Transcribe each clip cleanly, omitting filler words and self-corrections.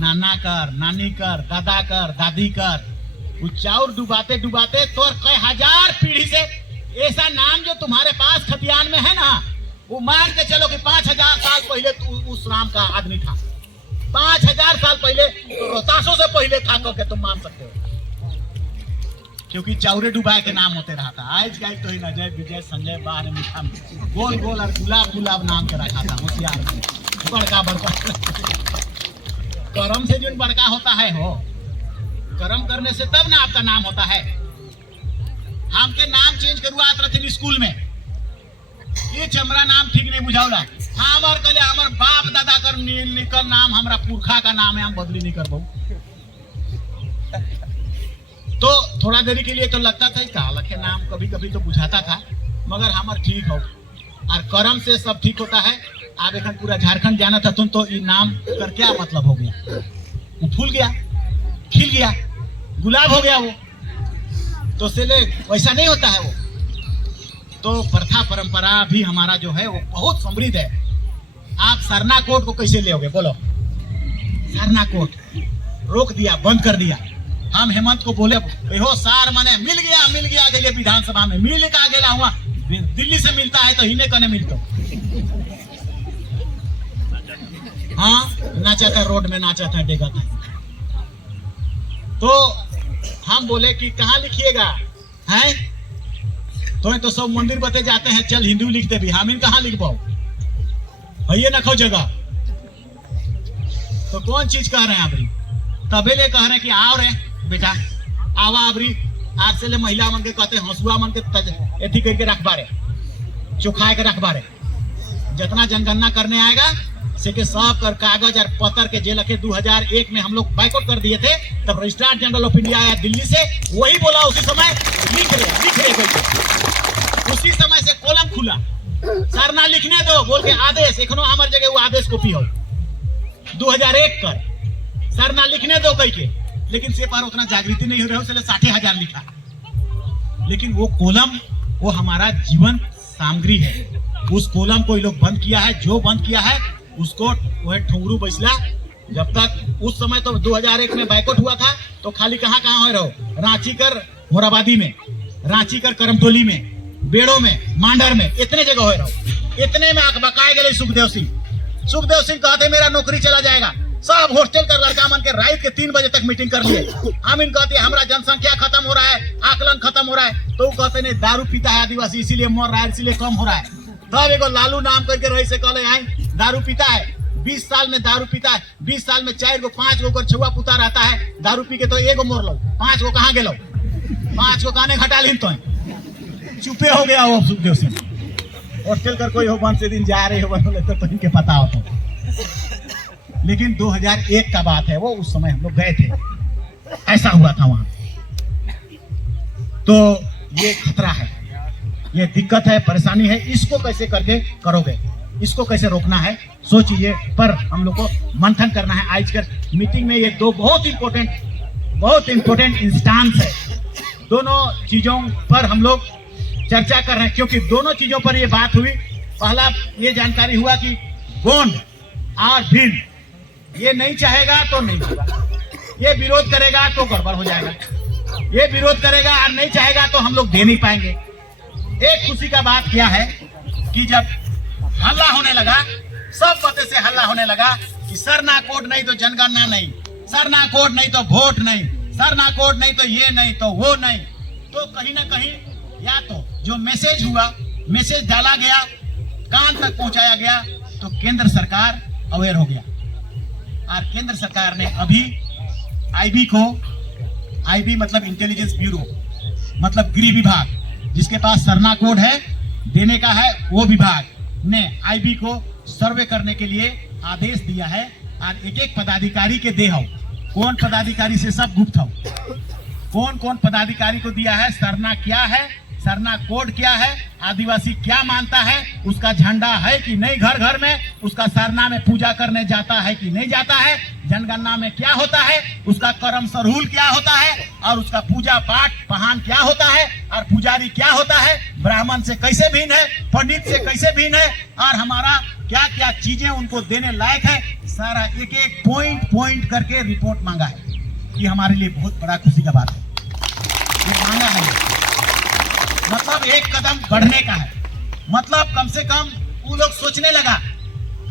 नाना कर, नानी कर, दादा कर, दादी कर। वो चाउर डुबाते डुबाते तो कई हजार पीढ़ी से ऐसा नाम जो तुम्हारे पास खतियान में है ना, वो मान के चलो कि 5000 साल पहले उस नाम का आदमी था। 5000 साल पहले तो रोहतासों से पहले था करके तुम मान सकते हो, क्योंकि चाउरे डुबाए के नाम होते रहा था। आज का तो ही अजय, विजय, संजय, बाहर मीठा गोल गोल और गुलाब गुलाब नाम के रखा था। होशियार बड़का बड़का कर्म से जो बड़का होता है हो, कर्म करने से तब ना आपका नाम होता है। हमके नाम चेंज करवात रहते स्कूल में, ये चमरा नाम ठीक नहीं बुझावला। हमार कले हमार बाप दादा कर निकल नाम, हमारा पुरखा का नाम है, हम बदली नहीं कर पाऊ। तो थोड़ा देरी के लिए तो लगता था क्या लखे नाम, कभी कभी तो बुझाता था, मगर हमार ठीक हो और कर्म से सब ठीक होता है। आप एक पूरा झारखंड जाना था तुम तो ये नाम कर क्या मतलब हो गया, वो फूल गया, खिल गया, गुलाब हो गया वो, तो इसलिए वैसा नहीं होता है वो। तो प्रथा परंपरा भी हमारा जो है वो बहुत समृद्ध है। आप सरना कोट को कैसे लेोगे बोलो? सरना कोट रोक दिया, बंद कर दिया। हम हेमंत को बोले हो सार मने मिल गया गए विधानसभा में, मिल का गेला हुआ दिल्ली से मिलता है तो हिने कने मिलता। हाँ नाचा था, रोड में नाचा था, डेगा था। तो हम बोले कि कहाँ लिखिएगा है, तो सब मंदिर बते जाते हैं, चल हिंदू लिखते भी, हम इन कहाँ लिख पाओ भैया न खो जगह। तो कौन चीज कह रहे हैं अबरी? तबे ले कह रहे हैं कि आओ रे बेटा आवा अबरी। आज से ले महिला मन के कहते हंसुआ मन के एथी करके रखबा रे, चुखाए के रखबा रे। जितना जनगणना करने आएगा से के सब कर कागज और पत्र के जे लखे 2001 में हम लोग बाइकआउट कर दिए थे, तब रजिस्ट्रार जनरल ऑफ इंडिया आया दिल्ली से, वही बोला उसी समय लिख रहे उसी समय से कॉलम खुला, सर ना लिखने दो बोल के आदेश, एखनो हमारे जगह वो आदेश कॉपी हो 2001 कर, सर ना लिखने दो कह के। लेकिन से पर उतना जागृति नहीं हो रहा, उसने 60,000 लिखा। लेकिन वो कॉलम वो हमारा जीवन सामग्री है, उस कॉलम को ये लोग बंद किया है। जो बंद किया है उसको वो है ठुंगरू बैसला। जब तक उस समय तो 2001 में बाइकआउट हुआ था तो खाली कहाँ हो रहो, रांची कर मोराबादी में, रांची कर करमटोली में, बेड़ो में, मांडर में, इतने जगह हो रहो। इतने में बकाए गए सुखदेव सिंह कहते मेरा नौकरी चला जाएगा। सब हॉस्टल कर लड़का मन के रात के 3 बजे तक मीटिंग कर लिए। हम इन कहते हमारा जनसंख्या खत्म हो रहा है, आकलन खत्म हो रहा है। तो कहते नहीं दारू पीता है आदिवासी इसीलिए मर रहा है, इसीलिए कम हो रहा है। तब एगो लालू नाम करके रही से कहले आई दारू पीता है, 20 साल में दारू पीता है, 20 साल में 4 गो 5 गो छुआ पुता रहता है, दारू पी के तो एगो मोर लो, 5 गो कहाँ गेलो, 5 गो काने घटा ली। तो चुपे हो गया वो सुखदेव सिंह। हॉस्टल कर कोई हो बंद से दिन जा रहे हो तो इनके पता होता। लेकिन 2001 का बात है वो, उस समय हम लोग गए थे, ऐसा हुआ था वहां। तो ये खतरा है, ये दिक्कत है, परेशानी है। इसको कैसे करके करोगे, इसको कैसे रोकना है सोचिए, पर हम लोग को मंथन करना है। आज कर मीटिंग में ये 2 बहुत इंपॉर्टेंट इंस्टांस है, दोनों चीजों पर हम लोग चर्चा कर रहे हैं, क्योंकि दोनों चीजों पर ये बात हुई। पहला ये जानकारी हुआ कि गोंड और भील ये नहीं चाहेगा तो नहीं होगा, ये विरोध करेगा तो गड़बड़ हो जाएगा, ये विरोध करेगा और नहीं चाहेगा तो हम लोग दे नहीं पाएंगे। एक खुशी का बात क्या है कि जब हल्ला होने लगा, सब पते से हल्ला होने लगा कि सरना कोड नहीं तो जनगणना नहीं, सरना कोड नहीं तो वोट नहीं, सरना कोड नहीं तो ये नहीं तो वो नहीं। तो कहीं ना कहीं या तो जो मैसेज हुआ, मैसेज डाला गया, कान तक पहुंचाया गया, तो केंद्र सरकार अवेयर हो गया। और केंद्र सरकार ने अभी आईबी मतलब इंटेलिजेंस ब्यूरो, मतलब गृह विभाग जिसके पास सरना कोड है देने का है, वो विभाग ने आईबी को सर्वे करने के लिए आदेश दिया है। और एक पदाधिकारी के दे हो, कौन पदाधिकारी से सब गुप्त हो, कौन पदाधिकारी को दिया है, सरना क्या है, सरना कोड क्या है, आदिवासी क्या मानता है, उसका झंडा है कि नहीं घर घर में, उसका सरना में पूजा करने जाता है कि नहीं जाता है, जनगणना में क्या होता है, उसका कर्म सरहूल क्या होता है, और उसका पूजा पाठ पहान क्या होता है, और पुजारी क्या होता है, ब्राह्मण से कैसे भिन्न है, पंडित से कैसे भिन्न है, और हमारा क्या क्या चीजें उनको देने लायक है, सारा एक एक पॉइंट पॉइंट करके रिपोर्ट मांगा है। ये हमारे लिए बहुत बड़ा खुशी का बात है, ये मांगा है, मतलब एक कदम बढ़ने का है। मतलब कम से कम वो लोग सोचने लगा,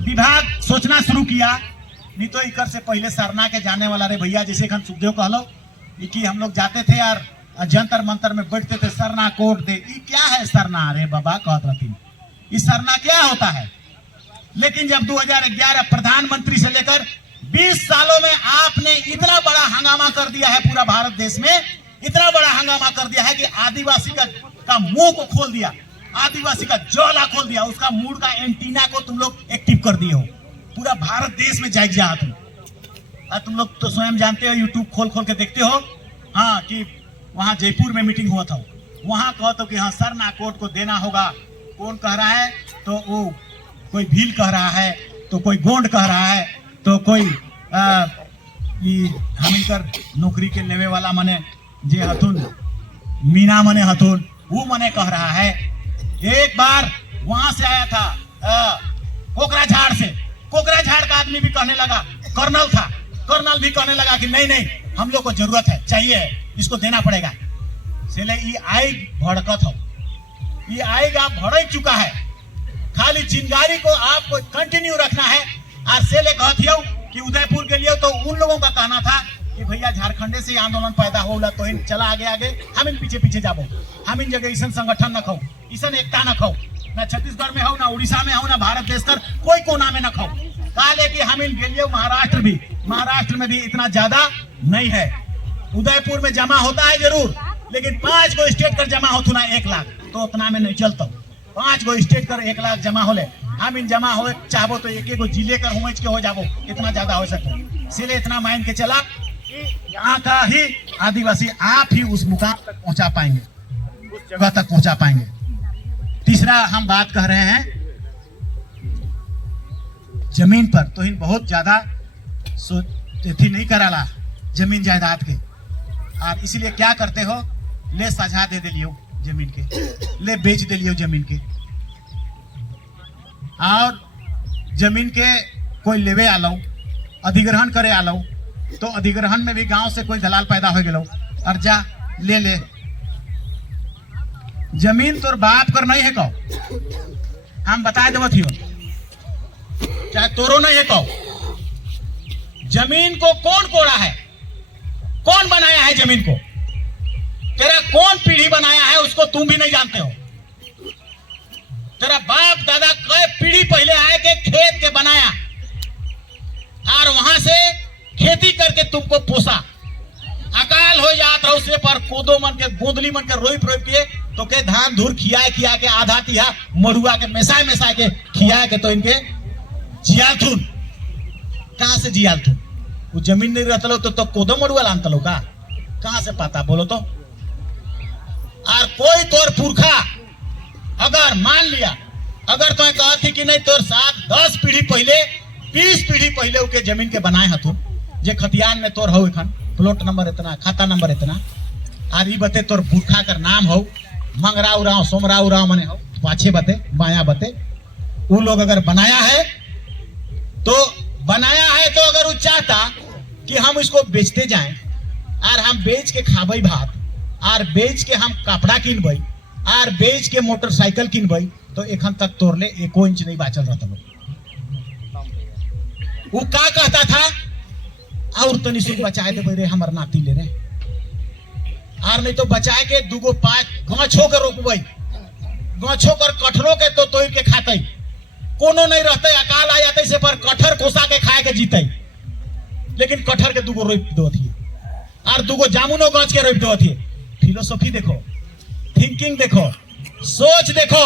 विभाग सोचना शुरू किया। नहीं तो इकर से पहले सरना के जाने वाला रे भैया, जैसे खन सुखदेव कहलो कि हम लोग जाते थे यार जंतर मंतर में बैठते थे, सरना कोट दे। ये क्या है सरना? अरे बाबा कहत रहती, ये सरना क्या होता है? लेकिन जब 2011 प्रधानमंत्री से लेकर 20 सालों में आपने इतना बड़ा हंगामा कर दिया है, पूरा भारत देश में इतना बड़ा हंगामा कर दिया है कि आदिवासी का मुंह को खोल दिया, आदिवासी का जौला खोल दिया, उसका मूड का एंटीना को तुम लोग एक्टिव कर दिए हो, पूरा भारत देश में जाग जा तुम लोग तो स्वयं जानते हो, यूट्यूब खोल खोल के देखते हो। हाँ, कि वहां जयपुर में मीटिंग हुआ था, वहां कहो तो कि हाँ सरना कोट को देना होगा। कौन कह रहा है? तो वो कोई भील कह रहा है, तो कोई गोंड कह रहा है, तो कोई हमिकर नौकरी के लेवे वाला मने जे हथुन, मीना मने हथुन, वो मने कह रहा है। एक बार वहां से आया था कोकराझाड़ से, कोकराझाड़ का आदमी भी कहने लगा, कर्नल था, कर्नल भी कहने लगा कि नहीं नहीं हम लोग को जरूरत है, चाहिए, इसको देना पड़ेगा। सेले ये आई भड़कत हो, ये आएगा भड़क चुका है, खाली चिंगारी को आपको कंटिन्यू रखना है। और सेले कहती हो कि उदयपुर के लिए तो उन लोगों का कहना था कि भैया झारखंड से आंदोलन पैदा होला तो इन चला आगे आगे, हम इन पीछे पीछे जाबो, हम इन जगह ऐसा संगठन न खाओ, ऐसा एकता न खाओ, ना छत्तीसगढ़ में हो, ना उड़ीसा में हो, ना भारत देश कर कोई कोना में न खाओ। काले कि हम इन गेलियो महाराष्ट्र में भी इतना ज्यादा नहीं है। उदयपुर में जमा होता है जरूर, लेकिन 5 गो स्टेट कर जमा होता ना 1 लाख, तो उतना में नहीं चलता। 5 गो स्टेट कर 1 लाख जमा होले, हम इन जमा हो चाहबो तो एक गो जिले कर हुमच के हो जाबो, इतना ज्यादा हो सके। इसलिए इतना मान के चला कि यहाँ का ही आदिवासी आप ही उस मुकाम तक पहुंचा पाएंगे, उस जगह तक पहुंचा पाएंगे। तीसरा हम बात कह रहे हैं जमीन पर, तो इन बहुत ज्यादा थी नहीं कराला जमीन जायदाद के, और इसलिए क्या करते हो, ले साझा दे दिलियो जमीन के, ले बेच दिलियो जमीन के, और जमीन के कोई लेवे आलो, अधिग्रहण करे आलो, तो अधिग्रहण में भी गांव से कोई दलाल पैदा हो गलो, और जा ले जमीन तोर बाप कर नहीं है कहो, हम बता देव थी, चाहे तोरो नहीं है कहो। जमीन को कौन कोड़ा है, कौन बनाया है जमीन को, तेरा कौन पीढ़ी बनाया है उसको तुम भी नहीं जानते हो। तेरा बाप दादा कई पीढ़ी पहले आए के खेत के बनाया, और वहां से खेती करके तुमको पोसा। अकाल हो जात रहो से पर कोदो मन के गोदली मन के रोई प्रोई किए तो के धान धूर खिया के आधा तिहा मड़ुआ के मेसा के खिया के तो इनके जियालथुन। कहां से जियालथुन? वो जमीन नहीं रहता तो कोदो मड़ुआ लानता लो का, कहां से पता बोलो तो। और कोई तोर पुरखा अगर मान लिया, अगर तो कहा थी कि नहीं तोर 7-10 पीढ़ी पहले 20 पीढ़ी पहले उके जमीन के बनाए हथुन, जे खतियान में तोर हो एखन प्लॉट नंबर इतना, खाता नंबर इतना, और बते तोर पुरखा कर नाम हो, मंगरा उराव सोमरा उराव मने हो, पाछे बते बाया बते, वो लोग अगर बनाया है तो अगर वो चाहता कि हम इसको बेचते जाएं, और हम बेच के खाबई भात, और बेच के हम कपड़ा किनबई, और बेच के मोटरसाइकिल किनबई, तो एखन तक तोरले 1 इंच नहीं बाचल रहता लोग। वो का कहता था, और तनी सुन बचाए दे रे हमर नाती ले रे, और नहीं तो बचाए के 2 पाँच गाछो के रोपबई, गाछो कर कठरो के तो तोड़ के खाते, कोनो नहीं रहते, अकाल आ जाते से पर कठर कोसा के खाए के जीते, लेकिन कठर के 2 रोप दो थी, और 2 जामुनो गाछ के रोप दो थी। फिलोसॉफी देखो, थिंकिंग देखो, सोच देखो,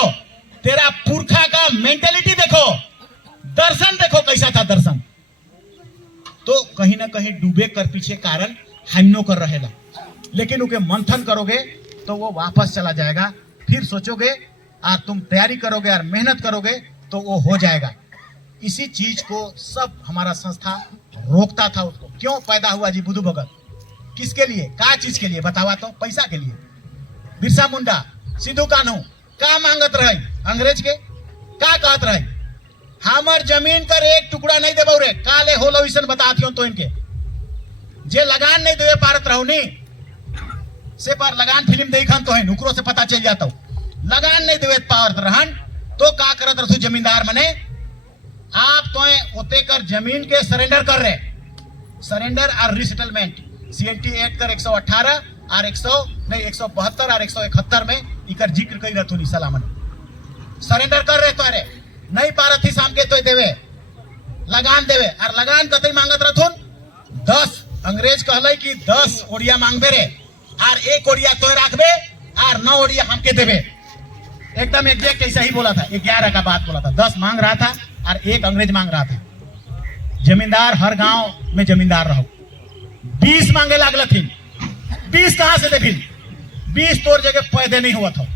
तेरा पुरखा का मेंटेलिटी देखो, दर्शन देखो कैसा था दर्शन। तो कहीं ना कहीं डूबे कर पीछे कारण हमनो कर रहेगा, लेकिन उके मंथन करोगे तो वो वापस चला जाएगा। फिर सोचोगे और तुम तैयारी करोगे और मेहनत करोगे तो वो हो जाएगा। इसी चीज को सब हमारा संस्था रोकता था। उसको क्यों पैदा हुआ जी बुद्धू भगत? किसके लिए, क्या चीज के लिए बतावा तो? पैसा के लिए। बिरसा मुंडा, सिद्धू कान्हू का मांगत रहे अंग्रेज के, का कहत रहे? हमर जमीन कर एक टुकड़ा नहीं देबो रे, काले होलो इसन बता दियो तो इनके जे लगान नहीं देवे पारत रहो नी से पर लगान फिल्म देखन तो है नुकरो से पता चल जाता लगान नहीं देवे पारत रहन तो का करत रहू जमींदार मने आप तो ओते कर जमीन के सरेंडर कर रहे, सरेंडर और रीसेटलमेंट सीएनटी एक्ट कर 118 और 172 और 171 में इकर जिक्र कई रहतु नी सलामन सरेंडर कर रहे तो अरे नहीं पारत ही शाम के तो देवे लगान देवे और लगान कतई मांगत रहथुन 10 अंग्रेज कहले कि 10 ओडिया मांगबे रे और 1 ओडिया तो राखबे और 9 ओडिया हमके देवे। एकदम एग्जैक्ट ऐसा ही बोला था, 11 का बात बोला था, 10 मांग रहा था और 1 अंग्रेज मांग रहा था। जमींदार हर गांव में जमींदार रहो 20 मांगे लागल थी, 20 कहां से दे 20 तोर जगह पैदे नहीं हुआ था।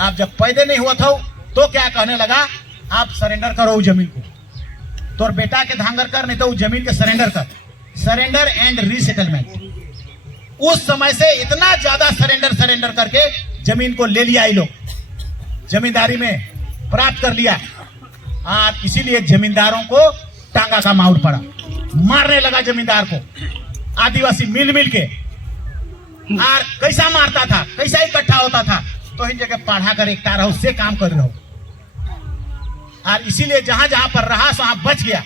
आप जब पैदे नहीं हुआ था तो क्या कहने लगा आप सरेंडर करो जमीन को, तोर बेटा के धांगर कर नहीं तो जमीन के सरेंडर कर, सरेंडर एंड रीसेटलमेंट। उस समय से इतना ज्यादा सरेंडर करके जमीन को ले लिया ये लोग, जमींदारी में प्राप्त कर लिया और इसीलिए जमींदारों को टांगा का माउट पड़ा, मारने लगा जमींदार को आदिवासी मिल मिल के। और कैसा मारता था, कैसा इकट्ठा होता था, तो इन जगह पढ़ा कर एकता रहो से काम कर रहो। और इसीलिए जहां जहां पर रहा वहां बच गया।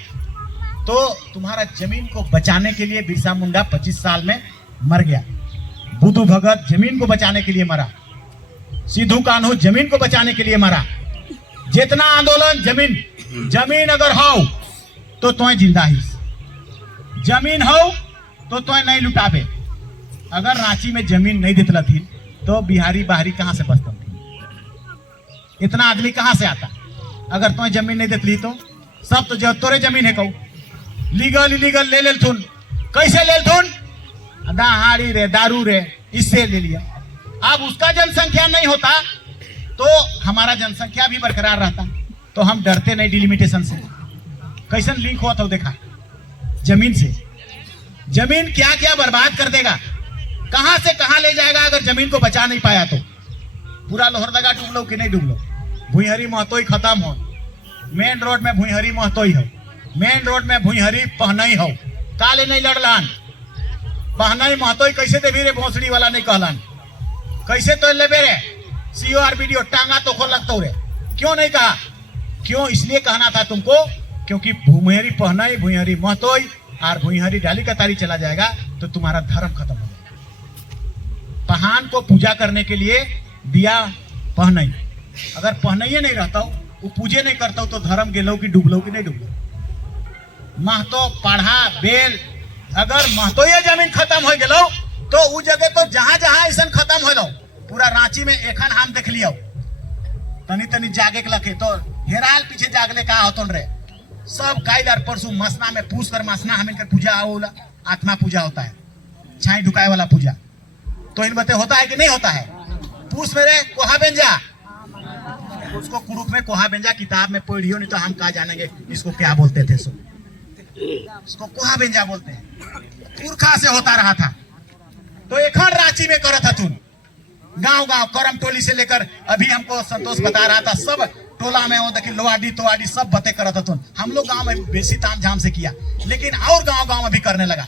तो तुम्हारा जमीन को बचाने के लिए बिरसा मुंडा 25 साल में मर गया, बुद्धू भगत जमीन को बचाने के लिए मरा, सिद्धू कान्हू जमीन को बचाने के लिए मरा। जितना आंदोलन जमीन अगर हो तो तुम्हें जिंदा ही, जमीन हो तो तुम्हें नहीं लुटाबे। अगर रांची में जमीन नहीं देतला थी तो बिहारी बाहरी कहां से बचता थी, इतना आदमी कहां से आता। अगर तुम्हें जमीन नहीं देतली तो सब तो जो तोरे जमीन है कहू लीगल इलीगल ले लेथुन, कैसे ले लेथुन, दहाड़ी रे दारू रे इससे ले लिया। अब उसका जनसंख्या नहीं होता तो हमारा जनसंख्या भी बरकरार रहता, तो हम डरते नहीं डिलिमिटेशन से। कैसन लिंक हुआ था देखा जमीन से, जमीन क्या क्या बर्बाद कर देगा, कहां से कहां ले जाएगा अगर जमीन को बचा नहीं पाया तो। पूरा लोहरदगा डूब लो कि नहीं डूब लो, भुईहरी महतोई खत्म हो, मेन रोड में भुईहरी महतोई हो, मेन रोड में भुईहरी पहनई हो, काले नहीं लड़लान पहनई महतोई कैसे देवी रे भोसड़ी वाला नहीं कहलान, कैसे तो लेबे रे सीओ आर वीडियो टांगा तो खोल लगता रे, क्यों नहीं कहा, क्यों इसलिए कहना था तुमको क्योंकि भुईहरी पहनई भुईहरी महतोई और भुईहरी डाली का तारी चला जाएगा तो तुम्हारा धर्म खत्म हो जाएगा। पहान को पूजा करने के लिए दिया पहनई, अगर पहनइए नहीं रहता वो पूजे नहीं करता तो धर्म गेलो कि डूबलो कि नहीं डूबलो। महतो पढ़ा बेल अगर महतो ये जमीन खत्म हो गलो तो उ जगह तो जहां जहां ऐसा खत्म हो लो पूरा रांची में एखन हम देख लियो तनी तनी जागे के लखे तो हेराल पीछे जागले का होतन रे सब काइल और परसों मसना में पूछ कर मसना हम इनकर पूजा होला आत्मा पूजा होता है, छाई ढुकाए वाला पूजा। तो इन बते होता है कि नहीं होता है, पूछ मेरे कोहा बेंजा, उसको कुरुक में कोहा बेंजा किताब में पढ़ियो नहीं तो हम कहा जानेंगे इसको क्या बोलते थे। सो इसको कोहा बेंजा बोलते हैं, पुरखा से होता रहा था। तो एखन रांची में करत था तुम गांव गांव करम टोली से लेकर अभी हमको संतोष बता रहा था सब टोला में वो देखिए लोहाडी तोवाडी सब बते करत था तुम। हम लोग गांव में बेसी ताम झाम से किया लेकिन और गांव गांव में भी करने लगा।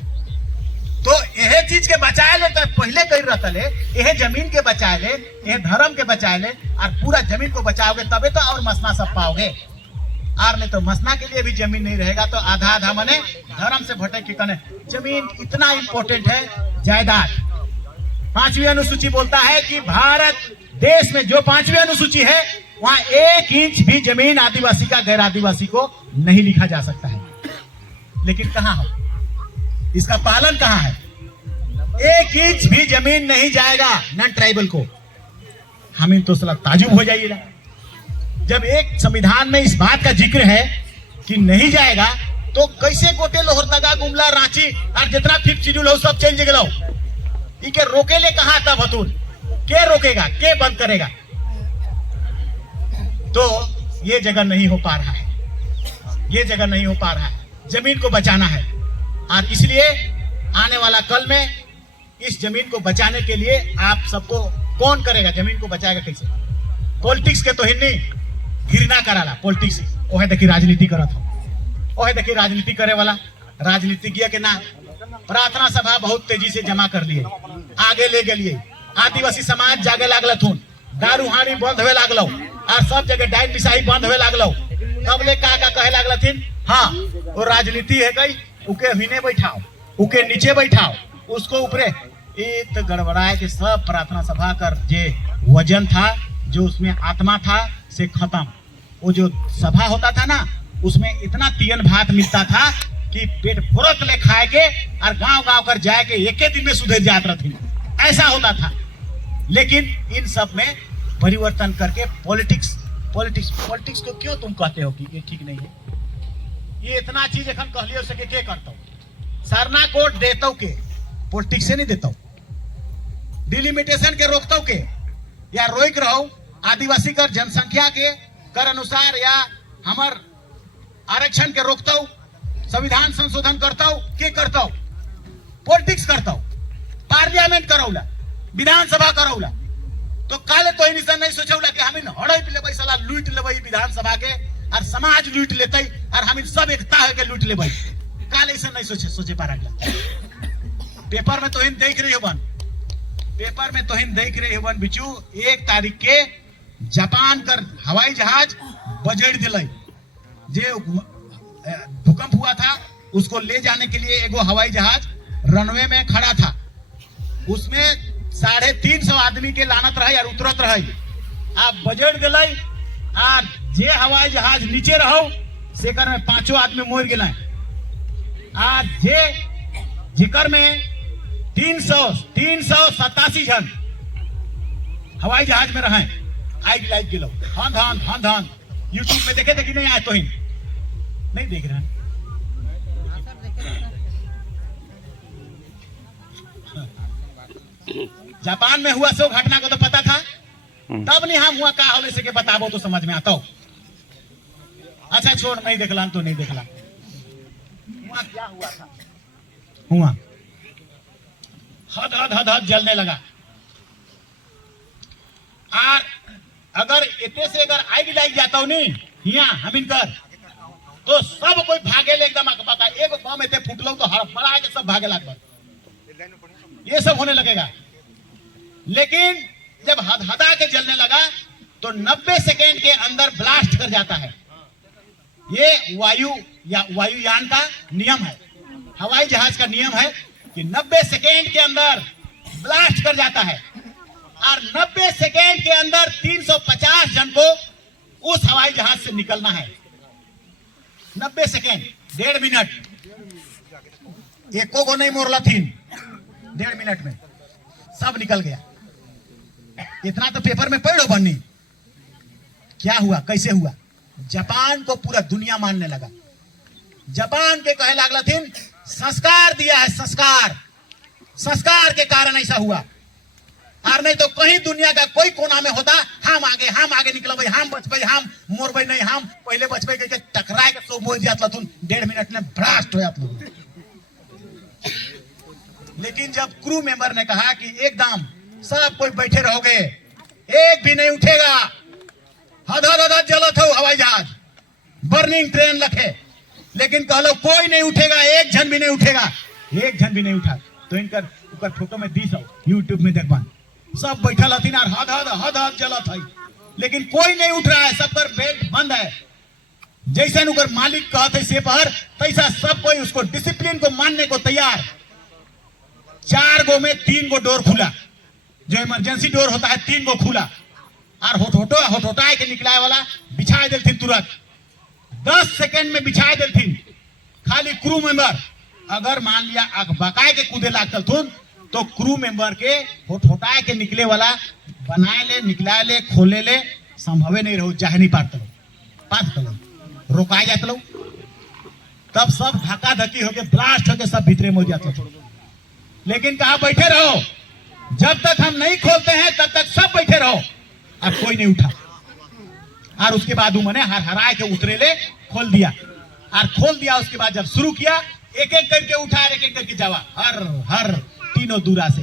तो यह चीज के बचाए ले तो पहले कही रहता ले यह जमीन के बचाए ले यह धर्म के बचाए ले और पूरा जमीन को बचाओगे तबे तो और मसना सब पाओगे। और नहीं तो मसना के लिए भी जमीन नहीं रहेगा तो आधा आधा मने धर्म से भटक के कने। जमीन इतना इंपॉर्टेंट है जायदाद। 5वीं अनुसूची बोलता है कि भारत देश में जो 5वीं अनुसूची है वहां 1 इंच भी जमीन आदिवासी का गैर आदिवासी को नहीं लिखा जा सकता है। लेकिन कहां हो, इसका पालन कहां है? 1 इंच भी जमीन नहीं जाएगा नॉन ट्राइबल को। हम तो सला ताजुब हो जाइएगा जब एक संविधान में इस बात का जिक्र है कि नहीं जाएगा तो कैसे गोटे लोहरदगा गुमला रांची और जितना फिफ्थ शेड्यूल हो सब चेंज गलो इके रोके ले कहां तब हतुन के रोकेगा के बंद करेगा? तो ये जगह नहीं हो पा रहा है, ये जगह नहीं हो पा रहा है। जमीन को बचाना है और इसलिए आने वाला कल में इस जमीन को बचाने के लिए आप सबको कौन करेगा, जमीन को बचाएगा कैसे? पॉलिटिक्स के तो ही नहीं, घृणा कराला पॉलिटिक्स ओहे देखी राजनीति करत हो ओहे देखी राजनीति करे वाला राजनीतिज्ञ के ना प्रार्थना सभा बहुत तेजी से जमा कर लिए आगे ले गए आदिवासी समाज जागे लागल थून दारू हानी बंद होवे लागलो और सब जगह डाइन बिसाही बंद होवे लागलो तब ले का कहे लागल थीन हाँ वो राजनीति है गई उके हिने बैठाओ उके नीचे बैठाओ उसको ऊपरे ये तो गड़बड़ाए कि सब प्रार्थना सभा कर जे वजन था जो उसमें आत्मा था से खत्म वो जो सभा होता था ना उसमें इतना तीयन भात मिलता था कि पेट भरत ले खाए के और गांव गांव कर जाए के एक दिन में सुधर जात रही ऐसा होता था। लेकिन इन सब में परिवर्तन करके पॉलिटिक्स को क्यों तुम कहते हो कि ये ठीक नहीं है। ये इतना चीज एखन कहलियो से के करता सरना कोट देता के पॉलिटिक्स से नहीं देता डिलिमिटेशन के रोकता के या रोक रहो आदिवासी कर जनसंख्या के कर अनुसार या हमार आरक्षण के रोकता संविधान संशोधन करता के करता पॉलिटिक्स करता पार्लियामेंट करौला विधानसभा करौला तो काले तो निशान नहीं सोचौला कि हम हड़प लेबै साला लूट लेबै विधानसभा के और समाज लूट लेते और हम सब एकता है के लूट लेबै काले से नहीं सोचे पा रहा पेपर में तो देख रही हो बिचू 1 तारीख के जापान कर हवाई जहाज बजड़ दिलाई जे भूकंप हुआ था उसको ले जाने के लिए एगो हवाई जहाज रनवे में खड़ा था उसमें 350 आदमी के लानत रहे और उतरत रहे आप बजट दिलाई और जे हवाई जहाज नीचे रहो सेकर में 5 आदमी मर गए और जे जिकर में 387 जन हवाई जहाज में रहे आग लाइक गिलो हन यूट्यूब में देखे थे कि नहीं आए तो ही नहीं देख रहे हैं। जापान में हुआ सो घटना को तो पता था तब नहीं हम हुआ का होले से के बताबो तो समझ में आता हो। अच्छा छोड़ नहीं देखला तो नहीं देखला हुआ क्या हुआ था हुआ हद जलने लगा और अगर इतने से अगर आग लग जाता हूं नहीं यहाँ हम इनकर तो सब कोई भागे ले एकदम बता एक बम इतने फुटलो तो हड़बड़ा के सब भागे लग ये सब होने लगेगा। लेकिन जब हदा के जलने लगा तो 90 सेकेंड के अंदर ब्लास्ट कर जाता है। ये वायुयान का नियम है हवाई जहाज का नियम है कि 90 सेकेंड के अंदर ब्लास्ट कर जाता है और 90 सेकेंड के अंदर 350 जन को उस हवाई जहाज से निकलना है। 90 सेकेंड 1.5 मिनट एको को नहीं मोरला थी 1.5 मिनट में सब निकल गया। इतना तो पेपर में पढ़ो बन्नी क्या हुआ कैसे हुआ। जापान को पूरा दुनिया मानने लगा। जापान के कहे लागला थी संस्कार दिया है संस्कार के कारण ऐसा हुआ और नहीं तो कहीं दुनिया का कोई कोना में होता हम आगे निकलबे हम बचबे हम मोरबे नहीं हम पहले बचबे के टकराए के सो मोर जात लथुन 1.5 मिनट में ब्लास्ट हो जात। लेकिन जब क्रू मेंबर ने कहा कि एकदम सब कोई बैठे रहोगे एक भी नहीं उठेगा हद जलत हो हवाई जहाज बर्निंग ट्रेन लखे लेकिन कहलो कोई नहीं उठेगा एक जन भी नहीं उठेगा एक जन भी नहीं उठा तो इनकर ऊपर फोटो में दी सब यूट्यूब में देखबन सब बैठल हथिन और हद जलत है लेकिन कोई नहीं उठ रहा है सब पर बेल्ट बंद है। जैसे उनकर मालिक कहते से पर तैसा सब कोई उसको डिसिप्लिन को मानने को तैयार। 4 गो में 3 गो डोर खुला जो इमरजेंसी डोर होता है 3 गो खुला और होटोटाए के निकलाए वाला बिछाए दिलथिन तुरंत 10 सेकेंड में बिछाए दिलथिन। खाली क्रू मेंबर अगर मान लिया बकाए के कूदे लागल थुन तो क्रू मेंबर के होटोटाए के निकले वाला बनाए ले निकलाए ले खोले ले संभवे नहीं रहो चाहे नहीं पात रोकाए जात लो तब सब धक्का धक्की होके ब्लास्ट होके सब भीतरे में जाते लो। लेकिन कहा बैठे रहो जब तक हम नहीं खोलते हैं तब तक सब बैठे रहो। अब कोई नहीं उठा और उसके बाद उन्होंने हराए के उतरे ले खोल दिया उसके बाद जब शुरू किया एक एक करके उठा एक एक करके जावा हर तीनों दूरा से।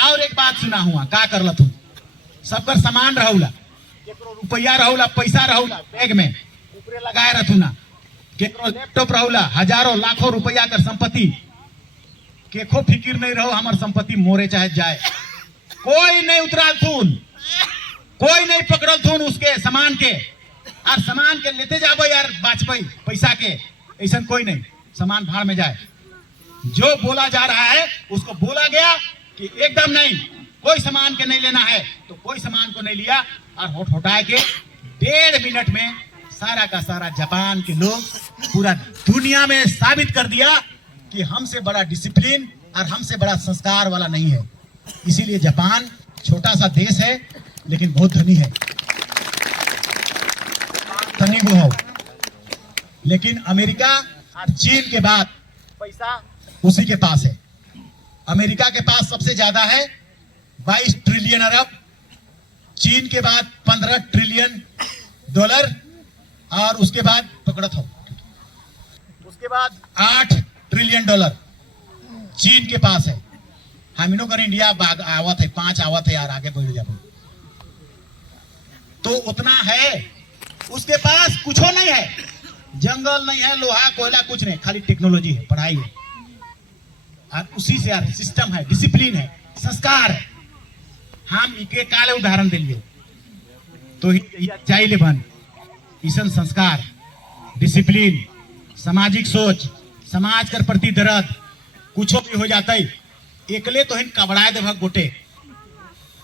और एक बात सुना हुआ का करल तुम सबकर समान रहुला केकरो रुपया रहुला, पैसा रहुला बैग में ऊपरे लगाए रथुना, केकरो लैपटॉप रहुला, हजारों लाखों रुपया कर संपत्ति, केखो फिकिर नहीं रहो हमार संपत्ति मोरे चाहे जाए, कोई नहीं उतराल थून, कोई नहीं पकड़ल थून उसके सामान के, और सामान के लेते जाबो यार बाचबई पैसा के, ऐसा कोई नहीं, सामान भाड़ में जाए। जो बोला जा रहा है उसको बोला गया कि एकदम नहीं, कोई सामान के नहीं लेना है, तो कोई सामान को नहीं लिया, और होट होटाए के 1.5 मिनट में सारा का सारा जापान के लोग पूरा दुनिया में साबित कर दिया कि हमसे बड़ा डिसिप्लिन और हमसे बड़ा संस्कार वाला नहीं है। इसीलिए जापान छोटा सा देश है लेकिन बहुत धनी है, धनी वो हो। लेकिन अमेरिका और चीन के बाद पैसा उसी के पास है। अमेरिका के पास सबसे ज्यादा है 22 ट्रिलियन अरब, चीन के बाद 15 ट्रिलियन डॉलर, और उसके बाद पकड़त हो, उसके बाद 8 ट्रिलियन डॉलर चीन के पास है। हम इनो कर इंडिया आवत है 5 आवत है यार, आगे बढ़ जाओ तो उतना है। उसके पास कुछ नहीं है, जंगल नहीं है, लोहा कोयला कुछ नहीं, खाली टेक्नोलॉजी है, पढ़ाई है, और उसी से यार सिस्टम है, डिसिप्लिन है, संस्कार है। हम इके काले उदाहरण दिलिए तो चाहिए बन ईसन संस्कार, डिसिप्लिन, सामाजिक सोच, समाज कर प्रति दर्द, कुछ भी हो जाता है एकले तो हिन कबड़ाए दे गोटे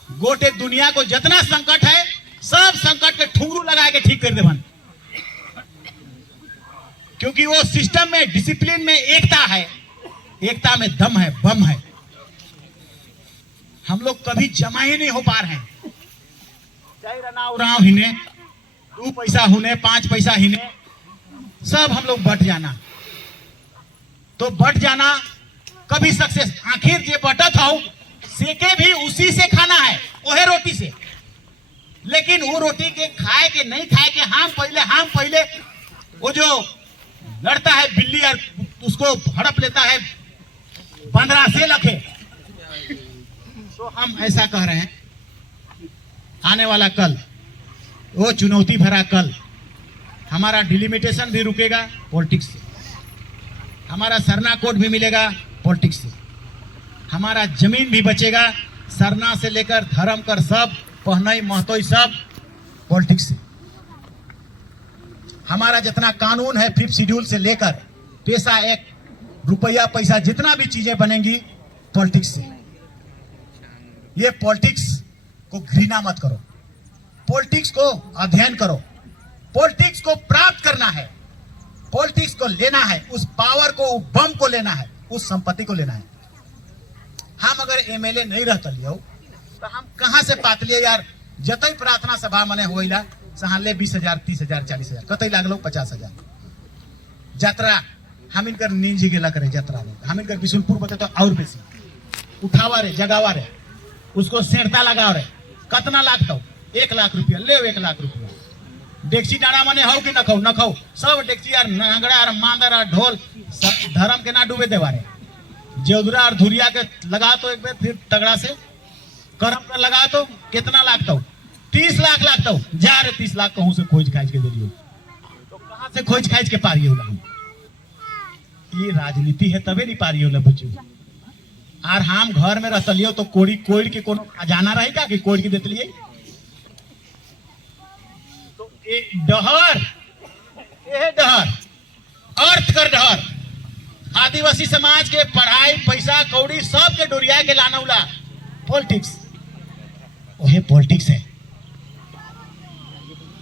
गोटे दुनिया को जितना संकट है सब संकट के ठुंगरू लगा के ठीक कर दे बन, क्योंकि वो सिस्टम में, डिसिप्लिन में एकता है, एकता में दम है, बम है। हम लोग कभी जमा ही नहीं हो पा रहे हैं, चाहे रनाव हिने 2 पैसा हुने 5 पैसा हिने, सब हम लोग बट जाना, तो बट जाना कभी सक्सेस। आखिर जे बटत हो सेके भी उसी से खाना है, ओहे रोटी से, लेकिन वो रोटी के खाए के नहीं खाए के हम पहले वो जो लड़ता है बिल्ली और उसको हड़प लेता है 15 से लखे। तो हम ऐसा कह रहे हैं, आने वाला कल, वो चुनौती भरा कल, हमारा डिलिमिटेशन भी रुकेगा पॉलिटिक्स से, हमारा सरना कोड भी मिलेगा पॉलिटिक्स से, हमारा जमीन भी बचेगा सरना से लेकर धर्म कर सब पहनई महतोई सब पॉलिटिक्स से, हमारा जितना कानून है 5th शेड्यूल से लेकर पैसा, एक रुपया पैसा जितना भी चीजें बनेंगी पॉलिटिक्स से। ये पॉलिटिक्स को घृणा मत करो, पॉलिटिक्स को अध्ययन करो, पॉलिटिक्स को प्राप्त करना है, पॉलिटिक्स को लेना है, उस पावर को, उस बम को लेना है, उस संपत्ति को लेना है। हम अगर एमएलए नहीं रहता लियो तो हम कहां से पात लिए यार, जतई प्रार्थना सभा मने होइला सहाले 20,000 30,000 40,000 कतई लागलो 50,000 यात्रा हम इनकर नींजी गेला करे यात्रा में, हम इनकर बिशुनपुर बते तो और बेसी उठावा रे जगावा रे, उसको सेरता लगाओ रे, कितना लागतो 1 लाख रुपया ले, 1 लाख रुपया डेक्ची डाड़ा मने हो कि न खाओ सब डेक्ची यार नांगड़ा और मांदर और ढोल धर्म के ना डूबे देवारे, जोधरा और धुरिया के लगा तो एक बार, फिर तगड़ा से करम कर लगा तो कितना लागतो 30 लाख लागतो, जा रे 30 लाख कहूं से खोज खाज के दे दियो, तो कहां से खोज खाज के पारी होला। ये राजनीति है तबे नहीं पारी होला बच्चों। और हम घर में रहतलियो तो कोड़ी कोड़ के कोनो खजाना रहेगा कि कोड़ के देतलिए, तो ए डहर, ए डहर अर्थ कर डहर, आदिवासी समाज के पढ़ाई पैसा कौड़ी सब के डोरिया के लानौला पॉलिटिक्स, वही पॉलिटिक्स है।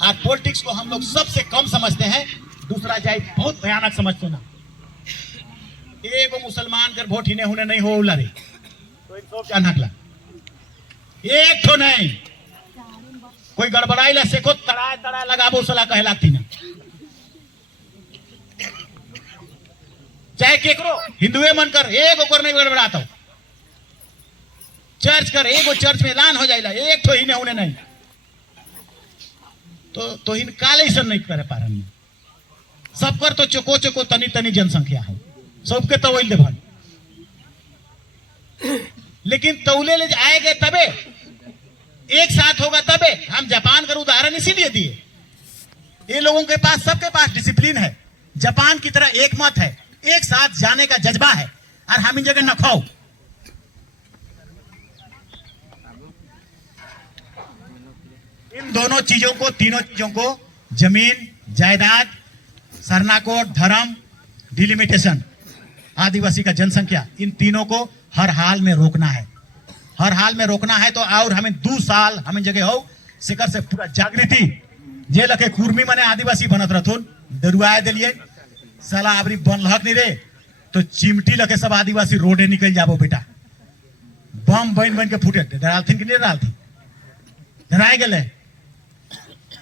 और पॉलिटिक्स को हम लोग सबसे कम समझते हैं, दूसरा जाए बहुत भयानक समझते ना। एगो मुसलमान कर वोट हिने हुने नहीं हो रे तो एक सब जानकला, एक तो नहीं कोई गड़बड़ाई ला सेको तड़ाए तड़ाए लगाबो सला कहे लागती ना, चाहे केकरो हिंदुए मन कर एक ओकर नहीं गड़बड़ाता हो, चर्च कर एगो चर्च में ऐलान हो जाइला एक तो हिने हुने नहीं, तो हिन काले ऐसा नहीं करे पारन, सबकर तो चोको चोको तनी तनी जनसंख्या है, सबके तवैल दे भाई, लेकिन तौले ले आएगे तबे एक साथ होगा तबे। हम जापान का उदाहरण इसीलिए दिए, ये लोगों के पास, सबके पास डिसिप्लिन है, जापान की तरह एक मत है, एक साथ जाने का जज्बा है, और हम इन जगह न खाओ। इन दोनों चीजों को, तीनों चीजों को, जमीन, जायदाद, सरनाकोट, धर्म, डिलिमिटेशन, आदिवासी का जनसंख्या, इन तीनों को हर हाल में रोकना है, हर हाल में रोकना है। तो और हमें 2 साल हमें जगह हो शिखर से पूरा जागृति जे लके कुर्मी मने आदिवासी बनत रहथुन, डरुआए दिलिए साला अबरी बनलहक नहीं रे, तो चिमटी लके सब आदिवासी रोडे निकल जाबो बेटा, बम बन बन के फूटे, डरालथिन कि नहीं डरालथिन, डराए गए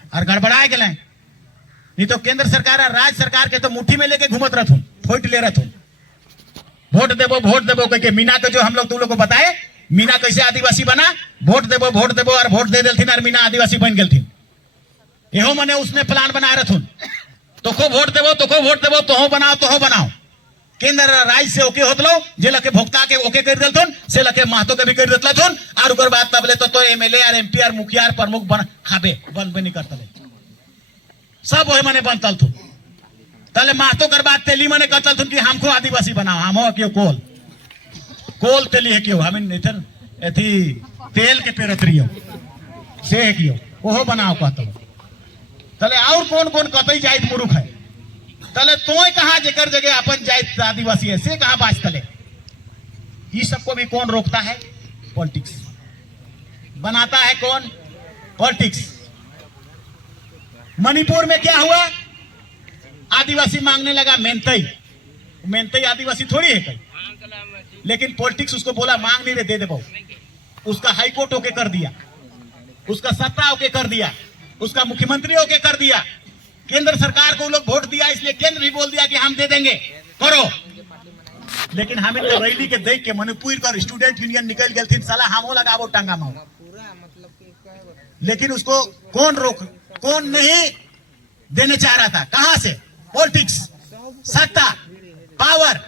और गड़बड़ाए गए। नहीं तो केंद्र सरकार और राज्य सरकार के तो मुट्ठी में लेके घूमत रहथुन, फोट ले रहथुन, वोट देबो कह के। मीना के जो हम लोग तुम लोग को बताए, मीना कैसे आदिवासी बना, वोट देबो और वोट दे देलथिन और मीना आदिवासी बन गेलथिन। एहो मने उसने प्लान बना रहथुन, तो को वोट देबो तो हो बनाओ। केंद्र राज्य से ओके होत लो, जे लके भोक्ता के ओके कर देलथुन, से लके महतो के भी कर देतलथुन, और ओकर बाद तबले तो एमएलए और एमपी और मुखिया और प्रमुख बन खाबे बन नहीं करतले, सब ओहे मने बनतलथुन। तले महतो कर बाद तेली मने कहतलथुन कि हमको आदिवासी बनाओ, हमो क्यों कोल तेली है क्यों, हमें इधर एथी तेल के पेरतरियो से है क्यों, ओहो बनाओ कहतो। तले और कौन कतई जाइत मुरुख है, तले तोय कहा जेकर जगह अपन जाइत आदिवासी है, से कहा बाज तले। ये सबको भी कौन रोकता है? पॉलिटिक्स बनाता है कौन? पॉलिटिक्स। मणिपुर में क्या हुआ? आदिवासी मांगने लगा मेंतई आदिवासी थोड़ी है कहीं, लेकिन पॉलिटिक्स उसको बोला मांग नहीं रहे, दे दे। उसका हाईकोर्ट होके कर दिया, उसका सत्ता होके कर दिया, उसका मुख्यमंत्री होके कर दिया। केंद्र सरकार को लोग वोट दिया, इसलिए केंद्र भी बोल दिया कि हम दे देंगे, करो। लेकिन हम इनके रैली के देख के मणिपुर का स्टूडेंट यूनियन निकल गए थे, साला हमो लगावो टांगा माओ। लेकिन उसको कौन नहीं देने चाह रहा था? कहां से? पॉलिटिक्स, सत्ता, पावर।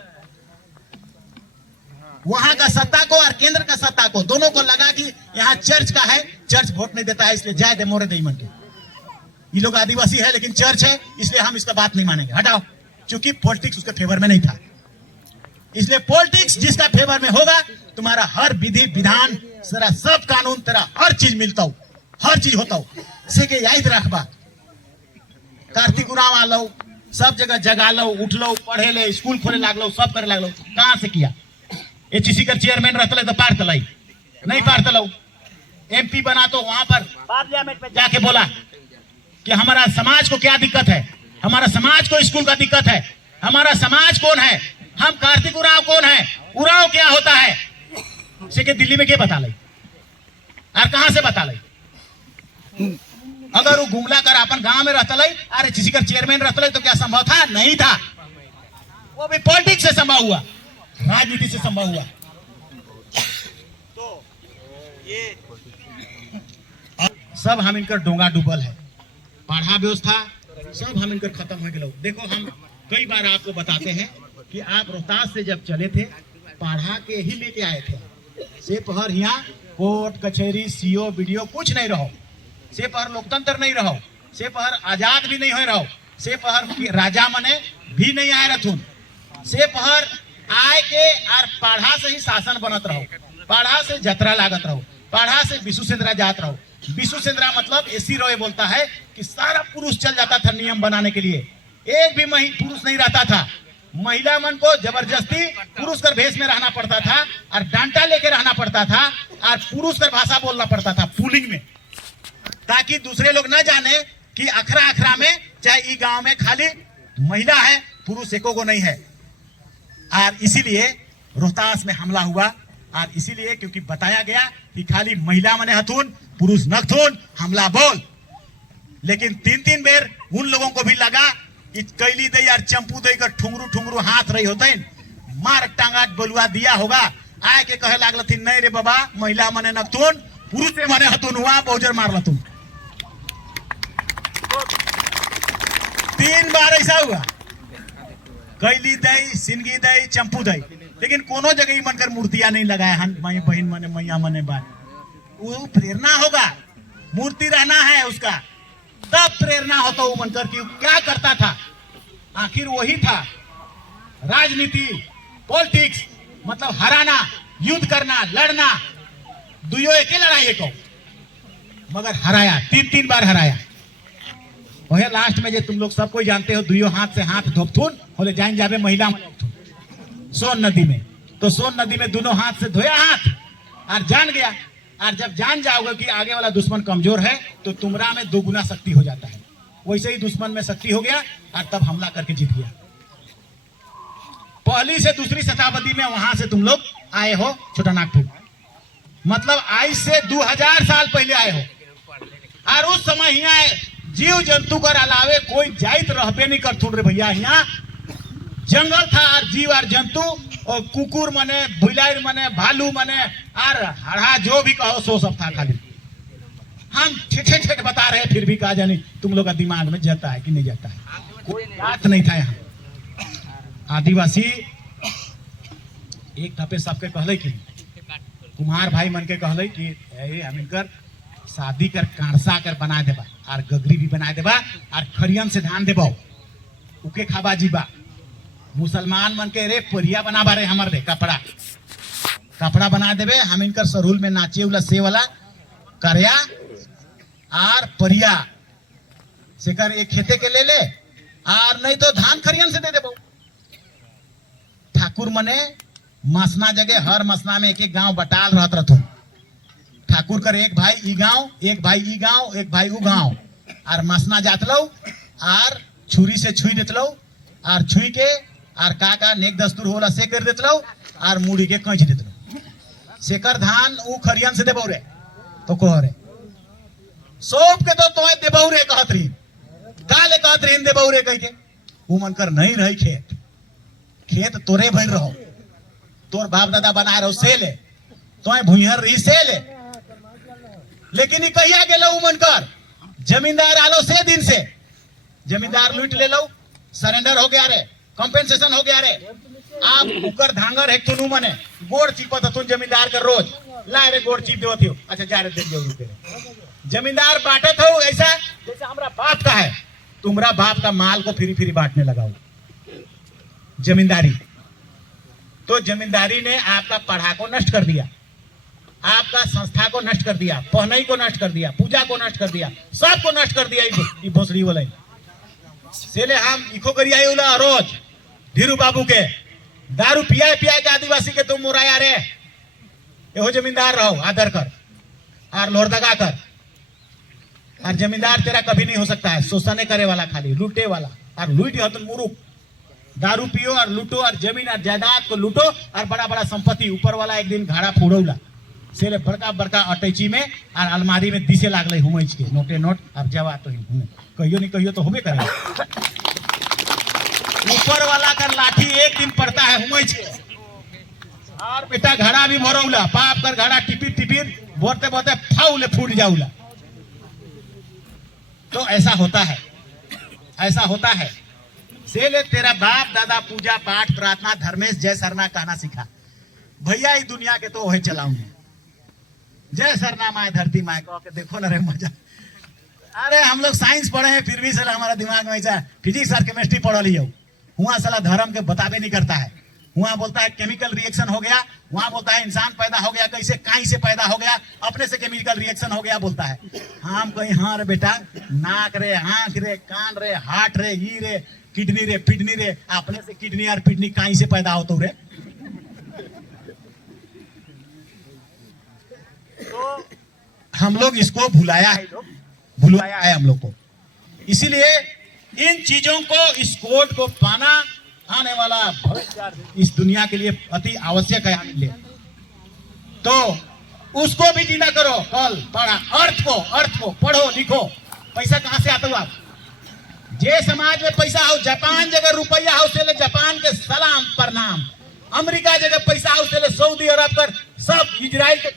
वहां का सत्ता को और केंद्र का सत्ता को, दोनों को लगा कि यहाँ चर्च का है, चर्च वोट नहीं देता है, इसलिए जाए दे मोरे दे मन के। ये लोग आदिवासी है लेकिन चर्च है, इसलिए हम इसका बात नहीं मानेंगे, हटाओ। क्योंकि पॉलिटिक्स उसके फेवर में नहीं था। इसलिए पॉलिटिक्स जिसका फेवर में होगा, तुम्हारा हर विधि विधान, तेरा सब कानून, तेरा हर चीज मिलता हो, हर चीज होता हो। से के याद रखबा, कार्तिक उराव आ लो, सब जगह जगा लो, उठ लो, पढ़े ले, स्कूल खोले लागलो, सब करे लागलो। कहां से किया? एचसी का चेयरमैन रहते तो पार तलाई, नहीं पार तलो। एमपी बना तो वहां पर पार्लियामेंट में जाके बोला कि हमारा समाज को क्या दिक्कत है, हमारा समाज को स्कूल का दिक्कत है, हमारा समाज कौन है, हम कार्तिक उराव कौन है, उराव क्या होता है। से के दिल्ली में क्या बता ली और कहां से बता ली? अगर वो घूमला कर अपन गांव में रहता ली, अरे किसी का चेयरमैन रहता ली, तो क्या संभव था? नहीं था। वो भी पॉलिटिक्स से संभव हुआ, राजनीति से संभव हुआ। तो ये सब हम इनकर डोंगा डूबल है, पढ़ा व्यवस्था सब हम इनकर खत्म हो गए। देखो, हम कई बार आपको बताते हैं कि आप रोहतास से जब चले थे, पढ़ा के ही लेके आए थे। से पहर यहाँ कोर्ट कचहरी सीओ बीडीओ कुछ नहीं रहो, से पहर लोकतंत्र नहीं रहो, से पहर आजाद भी नहीं हो रहो, से पहर राजा मने भी नहीं आए रथुन, से पहर आए के और पढ़ा से ही शासन बनत रहो, पढ़ा से जतरा लागत रहो, पढ़ा से विशु सेंद्रा जात रहो। विशु सेंद्रा मतलब एसी रॉय बोलता है कि सारा पुरुष चल जाता था नियम बनाने के लिए, एक भी पुरुष नहीं रहता था। महिला मन को जबरदस्ती पुरुष कर भेष में रहना पड़ता था और डांटा लेके रहना पड़ता था और पुरुष कर भाषा बोलना पड़ता था पुलिंग में, ताकि दूसरे लोग न जाने कि अखरा में चाहे ई गांव में खाली महिला है, पुरुष एको को नहीं है। और इसीलिए रोहतास में हमला हुआ, और इसीलिए क्योंकि बताया गया कि खाली महिला मने हथुन, पुरुष नखथुन, हमला बोल। लेकिन 3 बेर उन लोगों को भी लगा कि कैली दई और चंपू दई कर ठुंगरू हाथ रही होते, मार टांगा बलुआ दिया होगा। आए के कहे लागल थी, नहीं रे बाबा, महिला मने नखथुन, पुरुष मने हथुन, हुआ बहुजर मार लथुन। 3 बार ऐसा हुआ, कैली दई, सिंगी दई, चंपू दई, लेकिन कोनो जगह ही मनकर मूर्तियां नहीं लगाए हन, माई बहन मने मैया मने बात। वो प्रेरणा होगा, मूर्ति रहना है उसका, तब प्रेरणा होता वो बनकर कि क्या करता था, आखिर वही था। राजनीति, पॉलिटिक्स मतलब हराना, युद्ध करना, लड़ना, दुयो एक ही लड़ाई को, मगर हराया, 3 बार हराया। वही लास्ट में जो तुम लोग सब कोई जानते हो, दुयो हाथ से हाथ धोपथुन बोले जाइन जाबे महिला सोन नदी में, तो सोन नदी में दोनों हाथ से धोया हाथ और जान गया। और जब जान जाओगे कि आगे वाला दुश्मन कमजोर है तो तुमरा में 2 गुना शक्ति हो जाता है। वैसे ही दुश्मन में शक्ति हो गया और तब हमला करके जीत गया। पहली से दूसरी शताब्दी में वहां से तुम लोग आए हो छोटानागपुर, मतलब आज से 2000 साल पहले आए हो। और उस समय यहाँ जीव जंतु कर अलावे कोई जाइत रहबे नहीं करथुन रे भैया। यहाँ जंगल था और जीव और जंतु और कुकुर मने, भुलाइर मने, भालू मने और हड़ा जो भी कहो सो सब था। खाली हम ठेठ बता रहे फिर भी कहा जाने तुम लोग का दिमाग में जाता है कि नहीं जाता है। कोई बात नहीं था यहाँ। आदिवासी एक धपे सबके कहले कि कुमार भाई मन के कहले कि हम इनकर शादी कर कांसा कर बना देबा और गगरी भी बना देबा और खरियन से धान देबा उके खाबा जीबा। मुसलमान मन के रे परिया बनाबा रे हमर रे कपड़ा बना देबे, हम इनकर सरूल में नाचे उला से वाला करया और परिया से कर एक खेते के ले और नहीं तो धान खरियन से दे देबो। ठाकुर मने मसना जगह हर मसना में एक गांव बटाल रहत रहथो। ठाकुर कर एक भाई ई गांव, एक भाई ई गांव, एक भाई ऊ गांव और मसना जात लो और छुरी से छुई देत लो और छुई के और का नेक दस्तूर होला से कर देत लो और मुड़ी के कैच देत लो। सेकर धान ऊ खरियन से देबो रे तो कह रे सोप के तो तोय देबो रे कहत रही काले कहत रही देबो रे कह के ऊ मन कर नहीं रही खेत तोरे भर रहो, तोर बाप दादा बनाए रहो से ले, तोय भुइहर रही से ले। लेकिन ई कहिया गेलो ऊ मन कर जमींदार आलो से दिन से जमींदार लूट ले लो, सरेंडर हो गया रे, कंपेंसेशन हो गया रे। आप उकर धांगर है तुनु मने गोड़ चिपत तुन जमींदार का रोज ला रे गोड़ चिप देवत हो। अच्छा जा रे दे रुपए जमींदार बांटत हो ऐसा जैसे हमारा बाप का है, तुम्हारा बाप का माल को फिरी फिरी बांटने लगाओ। जमींदारी तो जमींदारी ने आपका पढ़ा को नष्ट कर दिया, आपका संस्था को नष्ट कर दिया, पहनई को नष्ट कर दिया, पूजा को नष्ट कर दिया, सबको नष्ट कर दिया। ये भोसड़ी वाले सेले हम इको करिया उला रोज धीरू बाबू के दारू पिया के आदिवासी के तुम मुराया रे एहो जमींदार रहो आदर कर और लोहरदगा कर। और जमींदार तेरा कभी नहीं हो सकता है, शोषण करे वाला, खाली लूटे वाला और लूट हो तुम मुरुख। दारू पियो और लूटो और जमीन और जायदाद को लूटो और बड़ा बड़ा संपत्ति ऊपर वाला एक दिन घाड़ा फोड़ौला सेले बड़का बड़का अटैची में और अलमारी में दिसे लागले हुमैच के नोटे नोट और जवा तो कहियो नहीं कहियो तो होबे करे। ऊपर वाला का लाठी एक दिन पड़ता है हुमैच के और बेटा घड़ा भी भरौला, पाप कर घड़ा टिपिर टिपिर बोलते बोलते फाउले फूट जाऊला। तो ऐसा होता है, ऐसा होता है। सेले तेरा बाप दादा पूजा पाठ प्रार्थना धर्मेश जय सरना कहना सीखा भैया। इस दुनिया के तो वही चलाऊंगे जय सरना माए धरती माए कह के देखो ना रे मजा। अरे हम लोग साइंस पढ़े हैं फिर भी साला हमारा दिमाग में ऐसा फिजिक्स और केमिस्ट्री पढ़ लियो। वहां साला धर्म के बताबे नहीं करता है। वहां बोलता है केमिकल रिएक्शन हो गया, वहां बोलता है इंसान पैदा हो गया कैसे, काई से पैदा हो गया, अपने से केमिकल रिएक्शन हो गया बोलता है। हम कहीं हाँ रे बेटा, नाक रे, आंख रे, कान रे, हार्ट रे, ही रे, किडनी रे, पिडनी रे, अपने से किडनी और पिडनी काई से पैदा हो तो रे। तो हम लोग इसको भुलाया है हम लोग को। इसीलिए इन चीजों को, इस कोड को पाना आने वाला भविष्य इस दुनिया के लिए अति आवश्यक है हमारे लिए। तो उसको भी जीना करो। कल पढ़ा अर्थ को पढ़ो लिखो। पैसा कहां से आता हो आप? जे समाज में पैसा हो, जापान जगह रुपया हो से ले जापान के सलाम प्रणाम, अमेरिका जगह पैसा हो से ले सऊदी अरब कर सब इजराइल के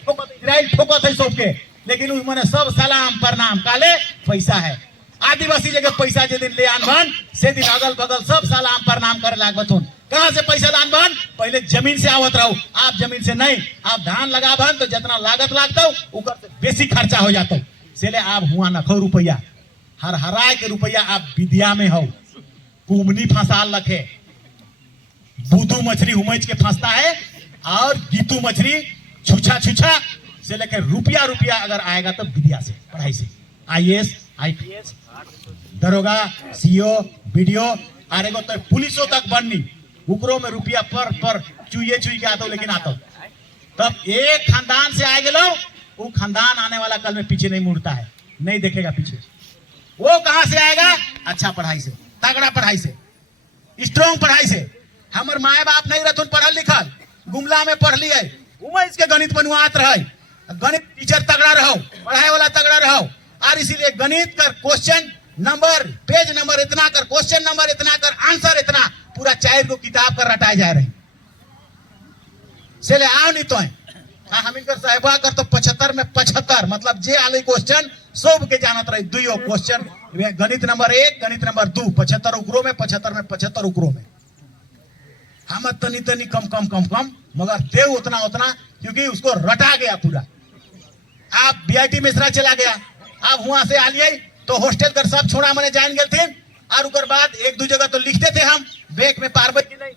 ठोकत है सबके, लेकिन उन्होंने सब सलाम प्रणाम काले पैसा है। आदिवासी जगह पैसा जे दिन ले आनबन से दिन अगल बगल सब सलाम प्रणाम करे लागबथुन। कहां से पैसा दान बन? पहले जमीन से आवत रहो। आप जमीन से नहीं, आप धान लगा बन तो जितना लागत लागता ऊपर से बेसी खर्चा हो जाता। इसलिए आप हुआ नखो रुपया, हर हराए के रुपया आप विद्या में हो। कुमनी फंसाल रखे, बूदू मछली हुमच के फंसता है और गीतू मछली छुछा छुछा से लेकर रुपया रुपया अगर आएगा तो विद्या से, पढ़ाई से। IAS IPS दरोगा CO BDO आरेगो तो पुलिसों तक बननी, उकरो में रुपया पर चुए के आता लेकिन आता। तब एक खानदान से आए लो, वो खानदान आने वाला कल में पीछे नहीं मुड़ता है, नहीं देखेगा पीछे। वो कहां से आएगा? अच्छा पढ़ाई से, तगड़ा पढ़ाई से, स्ट्रॉन्ग पढ़ाई से। हमारे माए बाप नहीं रहते पढ़ल लिखल, गुमला में पढ़ लिए, उमेश के गणित बनुआत रहे, गणित टीचर तगड़ा रहो, पढ़ाई वाला तगड़ा रहो। और इसीलिए गणित कर क्वेश्चन नंबर, पेज नंबर इतना कर, क्वेश्चन नंबर इतना कर, आंसर इतना, पूरा 4 को किताब कर रटाए जा रहे। चले आओ नहीं तो हम इनकर साहिबा कर तो 75 में 75 मतलब जे आले क्वेश्चन सब के जानत रहे। दुइयो क्वेश्चन गणित नंबर 1 गणित नंबर 2 75 उकरो में 75 में 75 उकरो में। हम तनी तनी कम कम कम कम मगर देव उतना उतना, क्योंकि उसको रटा गया पूरा। आप BIT मिश्रा चला गया, आप वहां से आलिए तो हॉस्टल कर सब छोड़ा मैंने जान गए थे। और उकर बाद 1-2 जगह तो लिखते थे हम बैग में पारबई की नहीं